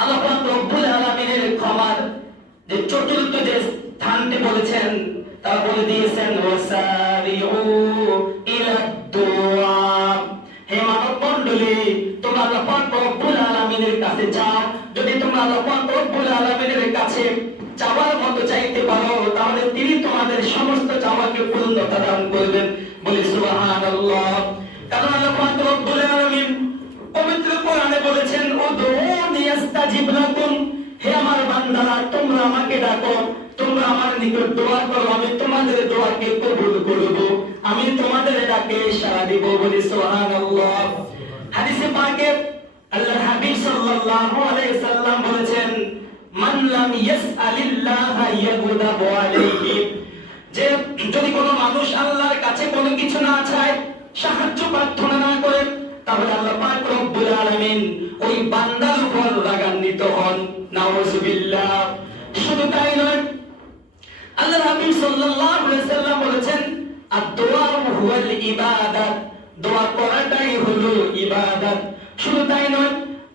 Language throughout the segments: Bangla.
আল্লাহ পাক রব্বুল আলামিনের ক্ষমার যে চতুর্থ যে স্থানটি বলেছেন তা বলে দিয়েছেন ওয়াসারিউ ইলা দুআ। হে মানব মণ্ডলী, তোমরা আল্লাহ পাক রব্বুল আলামিনের কাছে যাও। যদি তোমরা আল্লাহ পাক রব্বুল আলামিনের কাছে চাওয়ার মতো চাইতে পারো, তাহলে তিনি তোমাদের সমস্ত চাওয়াকে পূর্ণতা দান করবেন। বলি সুবহানাল্লাহ। কারণ আল্লাহ পাক রব্বুল আলামিন পবিত্র কোরআনে বলেছেন উদউনি আস্তাজিব লাকুম। হে আমার বান্দারা, তোমরা আমাকে ডাকো, তোমরা আমার নিকট দোয়া করো, আমি তোমাদের দোয়াকে কবুল করব, আমি তোমাদের ডাকে সাড়া দিব। বলি সুবহানাল্লাহ। হাদিসে পাকে আল্লাহর হাবিব সাল্লাল্লাহু আলাইহি সাল্লাম বলেছেন মান লাম ইয়াসআলিল্লাহ ইয়াগদাবু আলাইহি। যে যদি কোনো মানুষ আল্লাহর কাছে কোনো কিছু না চায়, সাহায্য প্রার্থনা না করে, তাহলে আল্লাহ পাক রব্বুল আলামিন ওই বান্দার উপর রাগান্বিত হন। নাউযুবিল্লাহ। শুধু তাই নয়, আল্লাহর হাবিব সাল্লাল্লাহু আলাইহি সাল্লাম বলেছেন আদ-দুআ হুয়াল ইবাদাত। দোয়া করাটাই হলো ইবাদত। শুধু তাই নয়,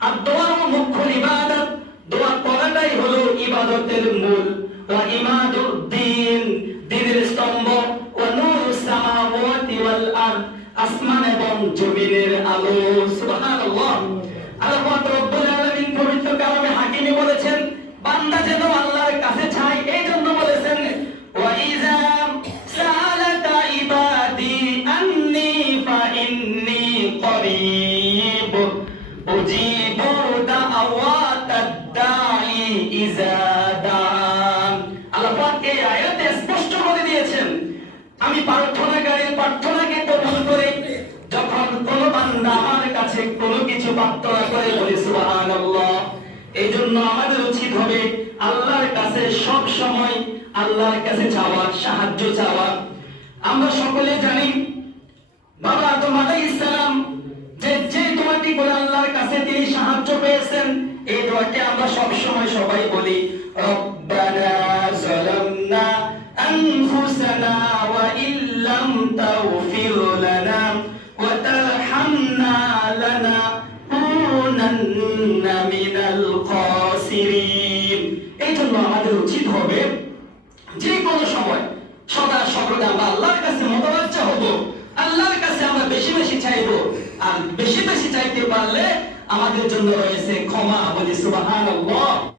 আদ-দুআ মুখ্যুল ইবাদত। দোয়া করাটাই হলো ইবাদতের মূল। ওয়া ইমাদুদ্দিন, দ্বীনের স্তম্ভ। ওয়া নূরুস সামাওয়াতি ওয়াল আরদ, আসমান এবং জমিনের আলো। সুবহানাল্লাহ। আল্লাহ পাক রব্বুল আলামিন পবিত্র কালামে হাকিমে বলেছেন বান্দা যেন আল্লাহর কাছে চায়, এইজন্য বলেছেন ওয়া ইযা সালাতা ইবাদি আন্নী ফা ইন্নী করিব উজিবু দাওয়াতাদ দাঈ ইযা দাআন। আল্লাহ পাক এই আয়াতে স্পষ্ট করে দিয়েছেন আমি প্রার্থনাকারীর প্রার্থনাকে কবুল করি। যখন কোন বান্দা আমার কাছে কোনো কিছু প্রার্থনা করে, বলি সুবহানাল্লাহ। এই জন্য আমাদের উচিত হবে আল্লাহর কাছে সব সময় আল্লাহর কাছে চাওয়া, সাহায্য চাওয়া। আমরা সকলে জানি বাবা আদম আলাইহিস সালাম যে দোয়াটি করে আল্লাহর কাছে তিনি সাহায্য পেয়েছেন, এই দোয়াটি আমরা সব সময় সবাই বলি রব্বানা যালামনা আনফুসানা ওয়া ইল্লাম তাগফির লানা ওয়া তারহামনা লানাকুনান্না মিনাল খাসিরিন। এই জন্য আমাদের উচিত হবে যে কোনো সময় সদা সর্বদা আমরা আল্লাহর কাছে মোতাবাজ্জা হব, আল্লাহর কাছে আমরা বেশি বেশি চাইবো। আর বেশি বেশি চাইতে পারলে আমাদের জন্য রয়েছে ক্ষমা। বলি সুবহানাল্লাহ।